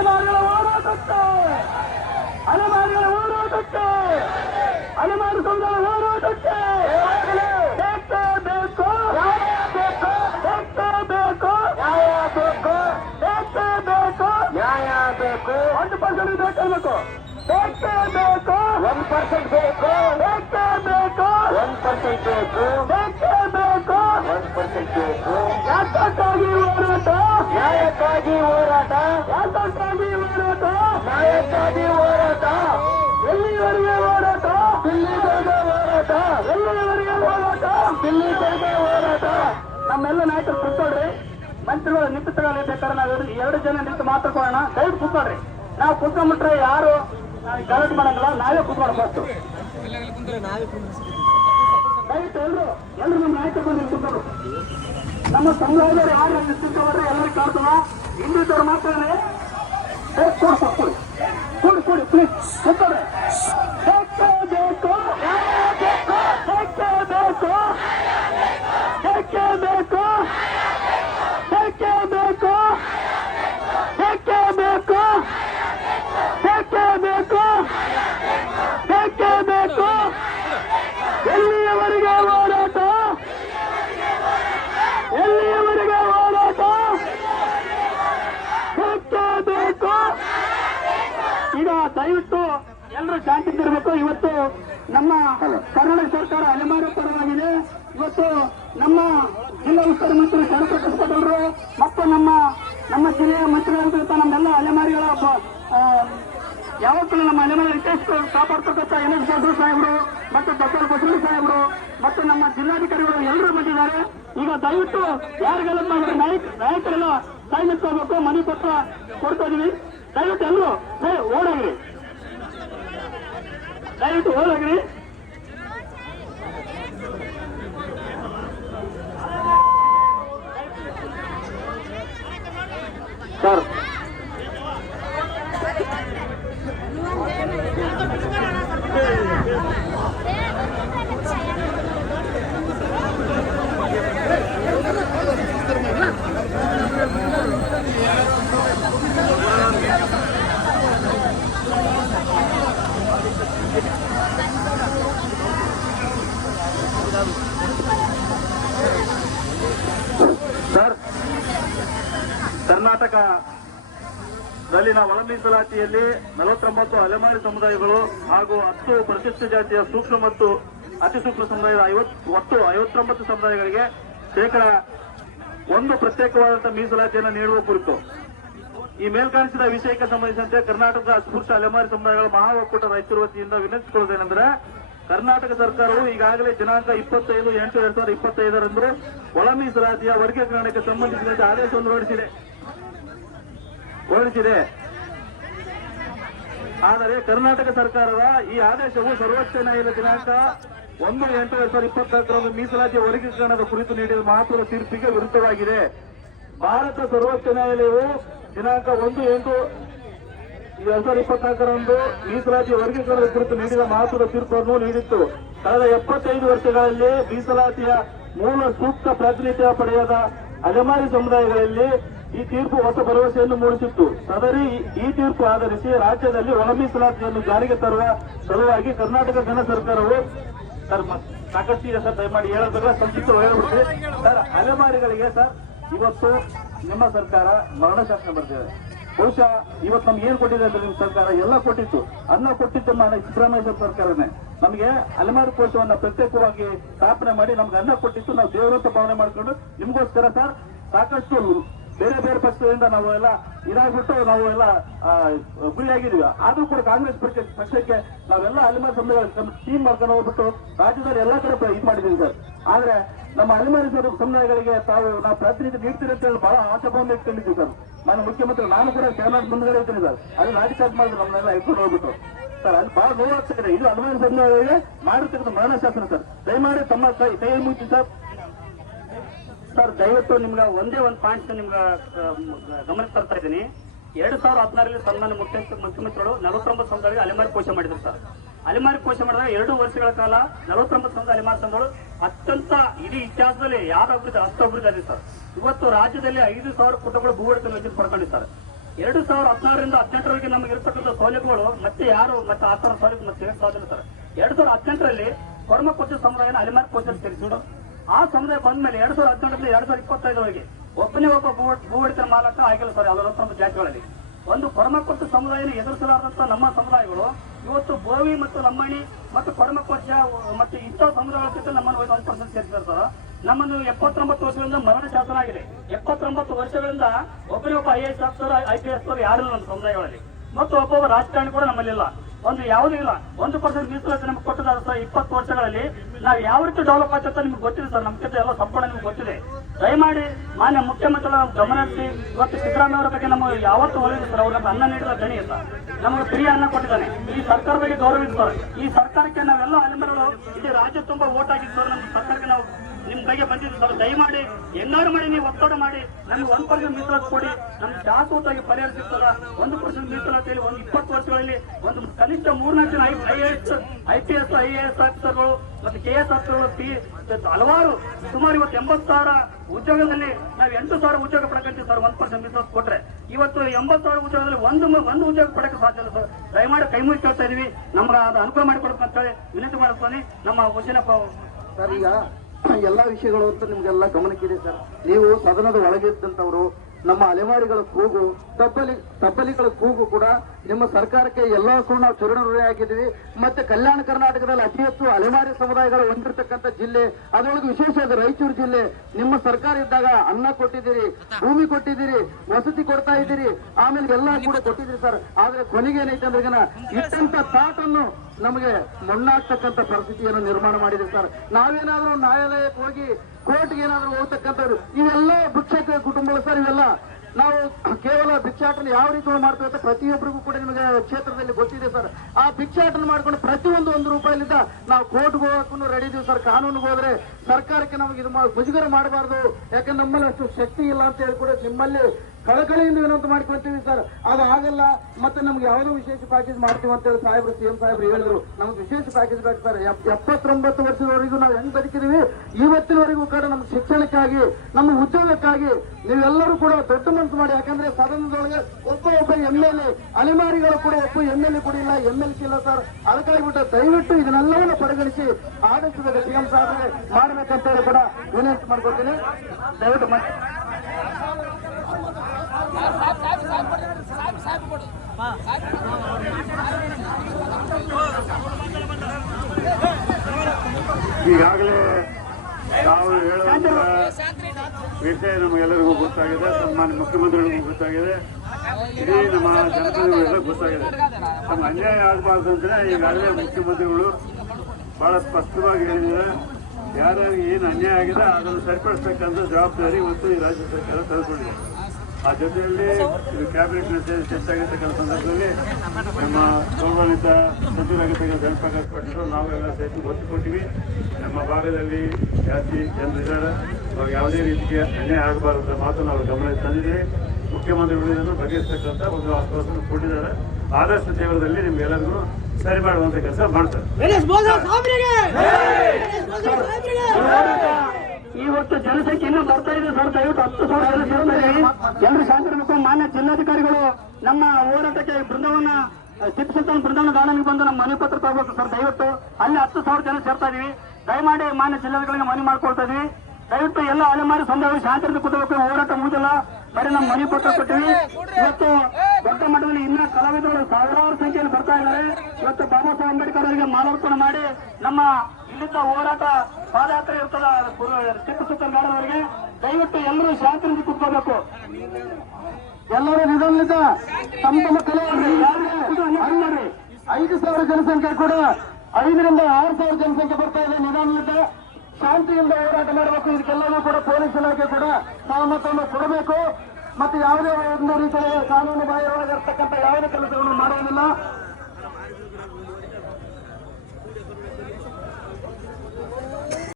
ಅಲೆಮಾರಿಗಳ ಹೋರಾಟಕ್ಕೆ ಅಲೆಮಾರಿಗಳ ಹೋರಾಟಕ್ಕೆ ಅಲೆಮಾರಿ ಸಮುದಾಯ ಹೋರಾಟಕ್ಕೆ ಬೇಕೇ ಬೇಕು ಬೇಕೇ ಬೇಕು ನ್ಯಾಯ ಬೇಕು ಬೇಕೇ ಬೇಕು ನ್ಯಾಯ ಬೇಕು 1% ಬೇಕಾಗಬೇಕು ಬೇಕೇ ಬೇಕು 1% ಬೇಕು ಬೇಕೇ ಬೇಕು 1% ಬೇಕು ಬೇಕೇ ಬೇಕು 1% ಬೇಕು ಯಾತಕ್ಕಾಗಿ ಹೋರಾಟ ನ್ಯಾಯಕ್ಕಾಗಿ ಹೋರಾಟ ಯಾತಕ್ಕಾಗಿ ಹೋರಾಟ ನ್ಯಾಯಕ್ಕಾಗಿ ಹೋರಾಟ ಎಲ್ಲಿವರೆಗೆ ಹೋರಾಟ ದಿಲ್ಲಿವರೆಗೆ ಹೋರಾಟ ಎಲ್ಲಿವರೆಗೆ ಹೋರಾಟ ದಿಲ್ಲಿವರೆಗೆ ಹೋರಾಟ ನಮ್ಮೆಲ್ಲ ನಾಯಕರು ಕೂತ್ಕೊಳ್ರಿ ಮಂತ್ರಿಗಳು ನಿಂತು ತಗೊಳ್ಳಿ ಬೇಕಾದ್ರೆ ನಾವು 2 ಜನ ನಿಂತು ಮಾತಾಡ್ಕೊಳ್ಳೋಣ ದಯವಿಟ್ಟು ಕೂತ್ಕೊಳ್ರಿ ನಾವು ಕೂತ್ಕೊಂಡ್ಬಿಟ್ರೆ ಯಾರು ಗಲಾಟೆ ಮಾಡಂಗಿಲ್ಲ ನಾವೇ ಕೂತ್ಕೊಂಡು ದಯವಿಟ್ಟು ಎಲ್ಲರೂ ನಮ್ಮ ನಾಯಕರು ಬಂದು ಕೂತ್ಕೊಂಡು ನಮ್ಮ ಸಮುದಾಯದವರು ಯಾರು ನಿಂತ್ಕೊಂಡ್ರೆ ಎಲ್ಲರಿಗೂ ಕಾಡ್ತವ ಹಿಂದಿದ್ದವ್ರು ಮಾತಾಡಲಿ ಕೂಡಿ ಪ್ಲೀಸ್ ಕೂತ್ಕೊಳ್ರಿ ಬೇಕೇ ಬೇಕು ಬೇಕೇ ಬೇಕು ಬೇಕೇ ಬೇಕು ಬೇಕೇ ಬೇಕು ಬೇಕೇ ಬೇಕು ಬೇಕೇ ಬೇಕು ಬೇಕೇ ಬೇಕು ಎಲ್ಲಿಯವರೆಗೆ ಹೋರಾಟ ಎಲ್ಲಿಯವರೆಗೆ ಹೋರಾಟ ಬೇಕೇ ಬೇಕು ಈಗ ದಯವಿಟ್ಟು ಎಲ್ಲರೂ ಶಾಂತಿದ್ದಿರಬೇಕು ಇವತ್ತು ನಮ್ಮ ಕರ್ನಾಟಕ ಸರ್ಕಾರ ಅಲೆಮಾರಿ ಪರವಾಗಿದೆ ಇವತ್ತು ನಮ್ಮ ಜಿಲ್ಲಾ ಉಸ್ತುವಾರಿ ಮಂತ್ರಿ ಶರಣಪ್ರಕಾಶ್ ಪಾಟೀಲ್ರು ಮತ್ತು ನಮ್ಮ ಜಿಲ್ಲೆಯ ಮಂತ್ರಿಗಳಾದಂತಹ ನಮ್ಮೆಲ್ಲ ಅಲೆಮಾರಿಗಳ ಯಾವತ್ತೂ ನಮ್ಮ ಅಲೆಮಾರಿ ಇತಿಹಾಸ ಕಾಪಾಡ್ತಕ್ಕಂಥ ಎನ್.ಎಸ್. ಜಾಧವ್ ಸಾಹೇಬರು ಮತ್ತು ಡಾಕ್ಟರ್ ಬಸವರಾಜ ಸಾಹೇಬರು ಮತ್ತು ನಮ್ಮ ಜಿಲ್ಲಾಧಿಕಾರಿಗಳು ಎಲ್ಲರೂ ಬಂದಿದ್ದಾರೆ. ಈಗ ದಯವಿಟ್ಟು ಯಾರಿಗೆಲ್ಲ ನಾಯಕರೆಲ್ಲ ಸೈ ನಿಂತ್ಕೋಬೇಕು ಮನೆ ಪತ್ರ ಕೊಡ್ತಾ ಇದೀವಿ. ದಯವಿಟ್ಟು ಎಲ್ಲರೂ ಓಡಾಗ್ರಿ ದಯವಿಟ್ಟು ಓಡಾಗ್ರಿ ಸರ್. ಸರ್, ಕರ್ನಾಟಕದಲ್ಲಿನ ಒಳ ಮೀಸಲಾತಿಯಲ್ಲಿ 49 ಅಲೆಮಾರಿ ಸಮುದಾಯಗಳು ಹಾಗೂ 10 ಪರಿಶಿಷ್ಟ ಜಾತಿಯ ಸೂಕ್ಷ್ಮ ಮತ್ತು ಅತಿ ಸೂಕ್ಷ್ಮ ಸಮುದಾಯದ ಒಟ್ಟು 59 ಸಮುದಾಯಗಳಿಗೆ ಶೇಕಡ1 ಪ್ರತ್ಯೇಕವಾದಂತಹ ಮೀಸಲಾತಿಯನ್ನು ನೀಡುವ ಕುರಿತು ಈ ಮೇಲ್ಕಾಣಿಸಿದ ವಿಷಯಕ್ಕೆ ಸಂಬಂಧಿಸಿದಂತೆ ಕರ್ನಾಟಕದ ಅಸ್ಪೃಶ್ಯ ಅಲೆಮಾರಿ ಸಮುದಾಯಗಳ ಮಹಾ ಒಕ್ಕೂಟ ರಾಯಚೂರು ವತಿಯಿಂದ ವಿನಂತಿಸಿಕೊಳ್ಳುವುದೇನೆಂದರೆ, ಕರ್ನಾಟಕ ಸರ್ಕಾರವು ಈಗಾಗಲೇ ದಿನಾಂಕ 25/8/2025 ಒಳ ಮೀಸಲಾತಿಯ ವರ್ಗೀಕರಣಕ್ಕೆ ಸಂಬಂಧಿಸಿದಂತೆ ಆದೇಶವನ್ನು ಹೊರಡಿಸಿದೆ. ಆದರೆ ಕರ್ನಾಟಕ ಸರ್ಕಾರದ ಈ ಆದೇಶವು ಸರ್ವೋಚ್ಚ ನ್ಯಾಯಾಲಯ ದಿನಾಂಕ 1/8/2024 ಮೀಸಲಾತಿಯ ವರ್ಗೀಕರಣದ ಕುರಿತು ನೀಡಿದ ಮಹತ್ವದ ತೀರ್ಪಿಗೆ ವಿರುದ್ಧವಾಗಿದೆ. ಭಾರತ ಸರ್ವೋಚ್ಚ ನ್ಯಾಯಾಲಯವು ದಿನಾಂಕ 1/8/2024 ಮೀಸಲಾತಿಯ ವರ್ಗೀಕರಣದ ಕುರಿತು ನೀಡಿದ ಮಹತ್ವದ ತೀರ್ಪನ್ನು ನೀಡಿತ್ತು. ಕಳೆದ 75 ವರ್ಷಗಳಲ್ಲಿ ಮೀಸಲಾತಿಯ ಮೂಲ ಸೂಕ್ತ ಪ್ರಾತಿನಿಧ್ಯ ಪಡೆಯದ ಅಲೆಮಾರಿ ಸಮುದಾಯಗಳಲ್ಲಿ ಈ ತೀರ್ಪು ಹೊಸ ಭರವಸೆಯನ್ನು ಮೂಡಿಸಿತ್ತು. ಸದರಿ ಈ ತೀರ್ಪು ಆಧರಿಸಿ ರಾಜ್ಯದಲ್ಲಿ ಒಳ ಮೀಸಲಾತಿಯನ್ನು ಜಾರಿಗೆ ತರುವ ಸಲುವಾಗಿ ಕರ್ನಾಟಕ ಘನ ಸರ್ಕಾರವು ಸಾಕಷ್ಟು ಇದೆ ಸರ್, ದಯಮಾಡಿ ಹೇಳೋದ್ರ ಸಂಕ್ಷಿಪ್ತ ಹೇಳ್ಬಿಡ್ತೀವಿ ಸರ್. ಅಲೆಮಾರಿಗಳಿಗೆ ಸರ್ ಇವತ್ತು ನಿಮ್ಮ ಸರ್ಕಾರ ಮರಣಶಾಸನ ಬರ್ತಿದೆ. ಬಹುಶಃ ಇವತ್ತು ನಮ್ಗೆ ಏನ್ ಕೊಟ್ಟಿದೆ ಅಂದ್ರೆ ನಿಮ್ಮ ಸರ್ಕಾರ ಎಲ್ಲ ಕೊಟ್ಟಿತ್ತು. ಅದನ್ನ ಕೊಟ್ಟಿದ್ದು ಸಿದ್ದರಾಮಯ್ಯ ಸರ್ಕಾರನೇ ನಮಗೆ ಅಲೆಮಾರಿ ಕೋಶವನ್ನ ಪ್ರತ್ಯೇಕವಾಗಿ ಸ್ಥಾಪನೆ ಮಾಡಿ ನಮ್ಗೆ ಅನ್ನ ಕೊಟ್ಟಿತ್ತು. ನಾವು ದೇವರಂತ ಭಾವನೆ ಮಾಡ್ಕೊಂಡು ನಿಮ್ಗೋಸ್ಕರ ಸರ್ ಸಾಕಷ್ಟು ಬೇರೆ ಬೇರೆ ಪಕ್ಷದಿಂದ ನಾವು ಎಲ್ಲ ಇದಾಗ್ಬಿಟ್ಟು ನಾವು ಎಲ್ಲ ಗುರಿಯಾಗಿದ್ದೀವಿ. ಆದ್ರೂ ಕೂಡ ಕಾಂಗ್ರೆಸ್ ಪಕ್ಷಕ್ಕೆ ನಾವೆಲ್ಲ ಅಲೆಮಾರಿ ಸಮುದಾಯ ಟೀಮ್ ಮಾಡ್ಕೊಂಡು ಹೋಗ್ಬಿಟ್ಟು ರಾಜ್ಯದಲ್ಲಿ ಎಲ್ಲಾ ಕಡೆ ಇದು ಮಾಡಿದೀವಿ ಸರ್. ಆದ್ರೆ ನಮ್ಮ ಅಲೆಮಾರಿ ಸಮುದಾಯಗಳಿಗೆ ನಾವು ಪ್ರಾತಿನಿಧ್ಯ ನೀಡ್ತೀರಿ ಅಂತ ಹೇಳಿ ಬಹಳ ಆಶಾಭಾವನೆ ಇಟ್ಕೊಂಡಿದ್ದೀವಿ ಸರ್. ನಾನು ಮುಖ್ಯಮಂತ್ರಿ, ನಾನು ಕೂಡ ಕ್ಯಾಬಿನೆಟ್ ಮುಂದ್ಗಡೆ ಇರ್ತೀನಿ ಸರ್. ಅಲ್ಲಿ ರಾಜಕಾರಣ ಮಾಡಿದ್ರು ನಮ್ಮನ್ನೆಲ್ಲ ಇಟ್ಕೊಂಡು ಹೋಗ್ಬಿಟ್ಟು ಸರ್. ಅಲ್ಲಿ ಬಹಳ ನೋವಾಗ್ತದೆ. ಇದು ಅಲೆಮಾರಿ ಸಮುದಾಯಗಳಿಗೆ ಮಾಡಿರ್ತಕ್ಕಂಥ ಮರಣ ಶಾಸನ ಸರ್. ದಯಮಾಡಿ ತಮ್ಮ ಕೈ ಮುಗಿಸಿ ಸರ್. ಸರ್ ದಯವಿಟ್ಟು ನಿಮ್ಗೆ ಒಂದೇ ಒಂದು ಪಾಯಿಂಟ್ ನಿಮ್ಗೆ ಗಮನಕ್ಕೆ ತರ್ತಾ ಇದ್ದೀನಿ. 2016ರಲ್ಲಿ ಸನ್ಮಾನ್ಯ ಮುಖ್ಯಮಂತ್ರಿಗಳು 49 ಸಮುದಾಯಗಳಿಗೆ ಅಲೆಮಾರಿ ಕೋಶ ಮಾಡಿದ್ರು ಸರ್. ಅಲೆಮಾರಿ ಕೋಶ ಮಾಡಿದಾಗ 2 ವರ್ಷಗಳ ಕಾಲ 49 ಸಮುದಾಯ ಅಲೆಮಾರಿ ಸಮುದಾಯಗಳು ಅತ್ಯಂತ ಇಡೀ ಇತಿಹಾಸದಲ್ಲಿ ಯಾರು ಅಭಿವೃದ್ಧಿ ಅಷ್ಟು ಅಭಿವೃದ್ಧಿ ಆಗಿದೆ ಸರ್. ಇವತ್ತು ರಾಜ್ಯದಲ್ಲಿ 5,000 ಕುಟುಂಬಗಳು ಭೂವರ್ಗದ ಯೋಜನೆ ಪಡ್ಕೊಂಡಿದ್ದಾರೆ. 2016ರಿಂದ 18ರವರೆಗೆ ನಮಗೆ ಇರತಕ್ಕಂಥ ಸೌಲಭ್ಯಗಳು ಮತ್ತೆ ಯಾರು ಮತ್ತೆ ಆ ತರ ಸೌಲಭ್ಯ ಮತ್ತೆ ಸಾಧಿಲ್ಲ ಸರ್. 2018ರಲ್ಲಿ ಕೊರಮ ಕೋಚ ಸಮುದಾಯನ ಅಲೆಮಾರಿ ಕೋಚಲ್ಲಿ ಸೇರಿಸಿದ್ರು. ಆ ಸಮುದಾಯ ಬಂದ್ಮೇಲೆ 2018ರಿಂದ 2025ವರೆಗೆ ಒಬ್ಬನೇ ಒಬ್ಬ ಭೂವಡಿತರ ಮಾಲಕ ಆಗಿಲ್ಲ ಸರ್. 49 ಜಾತಿಗಳಲ್ಲಿ ಒಂದು ಕೊರಮಕೋಚ ಸಮುದಾಯನ ಎದುರಿಸಲಾದಂತ ನಮ್ಮ ಸಮುದಾಯಗಳು ಇವತ್ತು ಬೋವಿ ಮತ್ತು ಲಂಬಾಣಿ ಮತ್ತು ಕೊರಮಕೋಚ ಮತ್ತೆ ಇಂಥ ಸಮುದಾಯಗಳ ಜೊತೆ ನಮ್ಮನ್ನು 1% ಸೇರಿಸಿದ್ದಾರೆ ಸರ್. ನಮ್ಮನ್ನು 79 ವರ್ಷಗಳಿಂದ ಮರಣ ಶಾಸನ ಆಗಿದೆ. 79 ವರ್ಷಗಳಿಂದ ಒಬ್ಬನೇ ಒಬ್ಬ IAS ಆಫೀಸರ್ IPS ಯಾರಿಲ್ಲ ನಮ್ಮ ಸಮುದಾಯಗಳಲ್ಲಿ. ಮತ್ತು ಒಬ್ಬೊಬ್ಬ ರಾಜಕಾರಣಿ ಕೂಡ ನಮ್ಮಲ್ಲಿಲ್ಲ. ಒಂದು ಯಾವುದೂ ಇಲ್ಲ. 1% ಮೀಸಲಾತಿ ನಮ್ಗೆ ಕೊಟ್ಟಿದ್ದಾರೆ ಸರ್. 20 ವರ್ಷಗಳಲ್ಲಿ ನಾವು ಯಾವ ರೀತಿ ಡೆವಲಪ್ ಆಗ್ತದೆ ನಿಮ್ಗೆ ಗೊತ್ತಿದೆ ಸರ್. ನಮ್ಮ ಜೊತೆ ಎಲ್ಲ ಸಂಪೂರ್ಣ ನಿಮ್ಗೆ ಗೊತ್ತಿದೆ. ದಯಮಾಡಿ ಮಾನ್ಯ ಮುಖ್ಯಮಂತ್ರಿಗಳ ಗಮನ ಹರಿಸಿ ಇವತ್ತು ಸಿದ್ದರಾಮಯ್ಯ ಅವರ ಬಗ್ಗೆ ನಮಗೆ ಯಾವತ್ತೂ ಒಳ್ಳೆಯದು ಸರ್. ಅವ್ರ ಅನ್ನ ನೀಡಿದ ಗಣಿ ಅಂತ ನಮಗೆ ಪ್ರಿಯ ಅನ್ನ ಕೊಟ್ಟಿದ್ದಾನೆ. ಈ ಸರ್ಕಾರ ಬಗ್ಗೆ ಗೌರವಿಸ್ತಾರೆ. ಈ ಸರ್ಕಾರಕ್ಕೆ ನಾವೆಲ್ಲ ಅಲೆಮರಗಳು ಇಡೀ ರಾಜ್ಯ ತುಂಬಾ ಓಟ್ ಆಗಿದ್ದು ಸರ್. ನಮ್ಮ ಸರ್ಕಾರಕ್ಕೆ ನಾವು ನಿಮ್ ಕೈಗೆ ಬಂದಿದ್ದು ಸರ್. ದಯಮಾಡಿ ಹೆಂಗಾರು ಮಾಡಿ ನೀವು ಒತ್ತಡ ಮಾಡಿ ನಮ್ಗೆ 1% ಮೀಸಲಾತಿ ಕೊಡಿ. ನಮ್ಗೆ ಶಾಶ್ವತವಾಗಿ ಪರಿಹಾರ ಸಿಗ್ತದ. 1% ಮೀಸಲಾತಿಯಲ್ಲಿ ಒಂದು 20 ವರ್ಷಗಳಲ್ಲಿ ಒಂದು ಕನಿಷ್ಠ 3-4 ಜನ IPS IAS ಆಫೀಸರ್ಗಳು ಮತ್ತೆ KS ಆಫೀಸರ್ಗಳು ಹಲವಾರು ಸುಮಾರು ಇವತ್ತು 80,000 ಉದ್ಯೋಗದಲ್ಲಿ ನಾವು 8,000 ಉದ್ಯೋಗ ಪಡಕಂತೀವಿ ಸರ್. 1% ಮೀಸಲಾತಿ ಕೊಟ್ರೆ ಇವತ್ತು 80,000 ಉದ್ಯೋಗದಲ್ಲಿ ಒಂದು ಉದ್ಯೋಗ ಪಡಕ್ಕೆ ಸಾಧ್ಯ ಇಲ್ಲ ಸರ್. ದಯಮಾಡಿ ಕೈ ಮುಗಿ ಕೇಳ್ತಾ ಇದೀವಿ. ನಮ್ಗೆ ಅದು ಅನುಕೂಲ ಮಾಡಿಕೊಡ್ಬೇಕು ಅಂತ ಹೇಳಿ ವಿನಂತಿ ಮಾಡ್ತಾನೆ ನಮ್ಮ ಉಜ್ಜಿನಪ್ಪ ಸರ್. ಈಗ ಎಲ್ಲಾ ವಿಷಯಗಳು ಅಂತ ನಿಮ್ಗೆಲ್ಲ ಗಮನಕ್ಕಿದೆ ಸರ್. ನೀವು ಸದನದ ಒಳಗಿದ್ದಂತವ್ರು ನಮ್ಮ ಅಲೆಮಾರಿಗಳ ಕೂಗು ತಬ್ಬಲಿಗಳ ಕೂಗು ಕೂಡ ನಿಮ್ಮ ಸರ್ಕಾರಕ್ಕೆ ಎಲ್ಲ ಕೂಡ ನಾವು ಚುರುಣುರಿ ಆಗಿದ್ದೀವಿ. ಮತ್ತೆ ಕಲ್ಯಾಣ ಕರ್ನಾಟಕದಲ್ಲಿ ಅತಿ ಹೆಚ್ಚು ಅಲೆಮಾರಿ ಸಮುದಾಯಗಳು ಹೊಂದಿರತಕ್ಕಂಥ ಜಿಲ್ಲೆ, ಅದರೊಳಗೆ ವಿಶೇಷವಾದ ರಾಯಚೂರು ಜಿಲ್ಲೆ. ನಿಮ್ಮ ಸರ್ಕಾರ ಇದ್ದಾಗ ಅನ್ನ ಕೊಟ್ಟಿದ್ದೀರಿ, ಭೂಮಿ ಕೊಟ್ಟಿದ್ದೀರಿ, ವಸತಿ ಕೊಡ್ತಾ ಇದ್ದೀರಿ, ಆಮೇಲೆ ಎಲ್ಲ ಕೂಡ ಕೊಟ್ಟಿದ್ದೀರಿ ಸರ್. ಆದ್ರೆ ಕೊನೆಗೆ ಏನೈತೆ ಅಂದ್ರೆ ಇಟ್ಟಂತ ತಾಟನ್ನು ನಮಗೆ ಮಣ್ಣಾಗ್ತಕ್ಕಂಥ ಪರಿಸ್ಥಿತಿಯನ್ನು ನಿರ್ಮಾಣ ಮಾಡಿದೆ ಸರ್. ನಾವೇನಾದ್ರೂ ನ್ಯಾಯಾಲಯಕ್ಕೆ ಹೋಗಿ ಕೋರ್ಟ್ಗೆ ಏನಾದ್ರೂ ಹೋಗ್ತಕ್ಕಂಥವ್ರು ಇವೆಲ್ಲ ಭಿಕ್ಷಕ ಕುಟುಂಬಗಳು ಸರ್. ಇವೆಲ್ಲ ನಾವು ಕೇವಲ ಭಿಕ್ಷಾಟನ ಯಾವ ರೀತಿ ಮಾಡ್ತೇವೆ ಅಂತ ಪ್ರತಿಯೊಬ್ಬರಿಗೂ ಕೂಡ ನಿಮಗೆ ಕ್ಷೇತ್ರದಲ್ಲಿ ಗೊತ್ತಿದೆ ಸರ್. ಆ ಭಿಕ್ಷಾಟನ ಮಾಡ್ಕೊಂಡು ಪ್ರತಿಯೊಂದು ₹1 ನಾವು ಕೋರ್ಟ್ಗೆ ಹೋಗಕ್ಕೂ ರೆಡಿ ಇದೀವಿ ಸರ್. ಕಾನೂನಿಗೆ ಹೋದ್ರೆ ಸರ್ಕಾರಕ್ಕೆ ನಮಗೆ ಇದು ಮುಜುಗರ ಮಾಡಬಾರ್ದು. ಯಾಕಂದ್ರೆ ನಮ್ಮಲ್ಲಿ ಅಷ್ಟು ಶಕ್ತಿ ಇಲ್ಲ ಅಂತ ಹೇಳಿ ಕೂಡ ನಿಮ್ಮಲ್ಲಿ ಕಳಕಳಿಯಿಂದ ವಿನಂತಿ ಮಾಡ್ಕೊಳ್ತೀವಿ ಸರ್. ಅದು ಆಗಲ್ಲ. ಮತ್ತೆ ನಮ್ಗೆ ಯಾವುದೋ ವಿಶೇಷ ಪ್ಯಾಕೇಜ್ ಮಾಡ್ತೀವಿ ಅಂತ ಹೇಳಿ ಸಾಹೇಬ್ರು CM ಸಾಹೇಬ್ರು ಹೇಳಿದ್ರು. ನಮ್ಗೆ ವಿಶೇಷ ಪ್ಯಾಕೇಜ್ ಬೇಕು ಸರ್. 79 ವರ್ಷದವರೆಗೂ ನಾವು ಹೆಂಗ್ ಬದುಕಿದೀವಿ ಇವತ್ತಿನವರೆಗೂ ಕೂಡ ನಮ್ಮ ಶಿಕ್ಷಣಕ್ಕಾಗಿ ನಮ್ಮ ಉದ್ಯೋಗಕ್ಕಾಗಿ ನೀವೆಲ್ಲರೂ ಕೂಡ ದೊಡ್ಡ ಮನಸ್ಸು ಮಾಡಿ. ಯಾಕಂದ್ರೆ ಸದನದೊಳಗೆ ಒಬ್ಬ MLA ಅಲೆಮಾರಿಗಳು ಕೂಡ ಒಬ್ಬ MLA ಕೂಡ ಇಲ್ಲ, MLC ಇಲ್ಲ ಸರ್. ಅದಕ್ಕಾಗಿಬಿಟ್ಟು ದಯವಿಟ್ಟು ಇದನ್ನೆಲ್ಲವನ್ನು ಪರಿಗಣಿಸಿ ಆಡಳಿತದ CM ಸಾಹೇಬ್ರೆ ಮಾಡ್ಬೇಕಂತ ಹೇಳಿ ಕೂಡ ವಿನಂತಿ ಮಾಡ್ಕೊತೀನಿ. ದಯವಿಟ್ಟು ಈಗಾಗಲೇ ತಾವು ಹೇಳುವಂತ ವಿಷಯ ನಮಗೆಲ್ಲರಿಗೂ ಗೊತ್ತಾಗಿದೆ. ಸನ್ಮಾನ್ಯ ಮುಖ್ಯಮಂತ್ರಿಗಳಿಗೂ ಗೊತ್ತಾಗಿದೆ. ಇಡೀ ನಮ್ಮ ಜನತೆಗಳಿಗೆಲ್ಲ ಗೊತ್ತಾಗಿದೆ. ನಮ್ಗೆ ಅನ್ಯಾಯ ಆಗಬಾರ್ದು ಅಂದ್ರೆ ಈಗಾಗಲೇ ಮುಖ್ಯಮಂತ್ರಿಗಳು ಬಹಳ ಸ್ಪಷ್ಟವಾಗಿ ಹೇಳಿದ್ದಾರೆ. ಯಾರ್ಯಾರಿಗೆ ಏನು ಅನ್ಯಾಯ ಆಗಿದೆ ಅದನ್ನು ಸರಿಪಡಿಸ್ತಕ್ಕಂಥ ಜವಾಬ್ದಾರಿ ಇವತ್ತು ಈ ರಾಜ್ಯ ಸರ್ಕಾರ ತೆಗೆದುಕೊಂಡಿದೆ. ಆ ಜೊತೆಯಲ್ಲಿ ಇದು ಕ್ಯಾಬಿನೆಟ್ ಚರ್ಚೆಯಾಗಿರ್ತಕ್ಕಂಥ ಸಂದರ್ಭದಲ್ಲಿ ನಮ್ಮ ಗೌರವಾನ್ವಿತ ಸಚಿವರಾಗಿರ್ತಕ್ಕಂಥ ಜಯಪ್ರಕಾಶ್ ಪಾಟೀಲ್ ನಾವೆಲ್ಲ ಸಹಿತ ಒತ್ತು ಕೊಟ್ಟಿವಿ. ನಮ್ಮ ಭಾಗದಲ್ಲಿ ಜಾತಿ ಜನರಿದ್ದಾರೆ, ಅವ್ರಿಗೆ ಯಾವುದೇ ರೀತಿಯ ಅನ್ಯಾಯ ಆಗಬಾರದು ಮಾತನ್ನು ಅವರು ಗಮನ ತಂದಿದ್ದೀವಿ. ಮುಖ್ಯಮಂತ್ರಿಗಳು ಇದನ್ನು ಬಗೆಹರಿಸತಕ್ಕಂಥ ಒಂದು ಆಶ್ವಾಸನೆ ಕೊಟ್ಟಿದ್ದಾರೆ. ಆದಷ್ಟು ದೇವರದಲ್ಲಿ ನಿಮ್ಗೆಲ್ಲರಿಗೂ ಸರಿ ಮಾಡುವಂತ ಕೆಲಸ ಮಾಡ್ತಾರೆ. ಇವತ್ತು ಜನಸಂಖ್ಯೆ ಇನ್ನೂ ಬರ್ತಾ ಇದೆ ಸರ್. ದಯವಿಟ್ಟು 10,000 ಜನ ಸೇರ್ತಾರೆ. ಎಲ್ಲರೂ ಶಾಂತಿರಬೇಕು. ಮಾನ್ಯ ಜಿಲ್ಲಾಧಿಕಾರಿಗಳು ನಮ್ಮ ಹೋರಾಟಕ್ಕೆ ಬೃಂದಾವನ ಟಿಪ್ಪು ಸುಲ್ತಾನ್ ಬೃಂದಾವನ ಗಾರ್ಡನ್ಗೆ ಬಂದು ನಮ್ಮ ಮನೆ ಪತ್ರ ತಗೋಬೇಕು ಸರ್. ದಯವಿಟ್ಟು ಅಲ್ಲಿ 10,000 ಜನ ಸೇರ್ತಾ ಇದೀವಿ. ದಯಮಾಡಿ ಮಾನ್ಯ ಜಿಲ್ಲಾಧಿಕಾರಿಗೆ ಮನವಿ ಮಾಡ್ಕೊಳ್ತಾ ಇದೀವಿ. ದಯವಿಟ್ಟು ಎಲ್ಲ ಅಲೆಮಾರಿ ಸಮುದಾಯ ಶಾಂತಿಯಿಂದ ಕೂಡಬೇಕು. ಹೋರಾಟ ಮುಗಿದಿಲ್ಲ, ಬರೀ ನಮ್ಮ ಮನೆ ಪತ್ರ ಕೊಟ್ಟಿವಿ. ಇವತ್ತು ದೊಡ್ಡ ಮಟ್ಟದಲ್ಲಿ ಇನ್ನ ಕಲಾವಿದರು ಸಾವಿರಾರು ಸಂಖ್ಯೆಯಲ್ಲಿ ಬರ್ತಾ ಇದ್ದಾರೆ. ಇವತ್ತು ಬಾಬಾ ಸಾಹೇಬ್ ಅಂಬೇಡ್ಕರ್ ಅವರಿಗೆ ಮಾಲಾರ್ಪಣೆ ಮಾಡಿ ನಮ್ಮ ಇಲ್ಲಿದ್ದ ಹೋರಾಟ ಪಾದಯಾತ್ರೆ ಇರ್ತದ ಟಿಪ್ಪು ಸುಲ್ತಾನ್ ಗಾರ್ಡನ್ವರೆಗೆ. ದಯವಿಟ್ಟು ಎಲ್ಲರೂ ಶಾಂತಿಯಿಂದ ಕೂತ್ಕೋಬೇಕು. ಎಲ್ಲರೂ ನಿಧಾನದಿಂದ ತಮ್ಮ ತಮ್ಮ ಕಲೆ 5,000 ಜನಸಂಖ್ಯೆ ಕೂಡ 5,000ರಿಂದ 6,000 ಜನಸಂಖ್ಯೆ ಬರ್ತಾ ಇದೆ. ನಿಧಾನದಿಂದ ಶಾಂತಿಯಿಂದ ಹೋರಾಟ ಮಾಡಬೇಕು. ಇದಕ್ಕೆಲ್ಲವೂ ಕೂಡ ಪೊಲೀಸ್ ಇಲಾಖೆ ಕೂಡ ಸಹಮತವನ್ನು ಕೊಡಬೇಕು. ಮತ್ತೆ ಯಾವುದೇ ಒಂದು ರೀತಿಯ ಕಾನೂನು ಬಾಹಿರವಾಗಿರ್ತಕ್ಕಂಥ ಯಾವುದೇ ಕೆಲಸವನ್ನು ಮಾಡುವುದಿಲ್ಲ.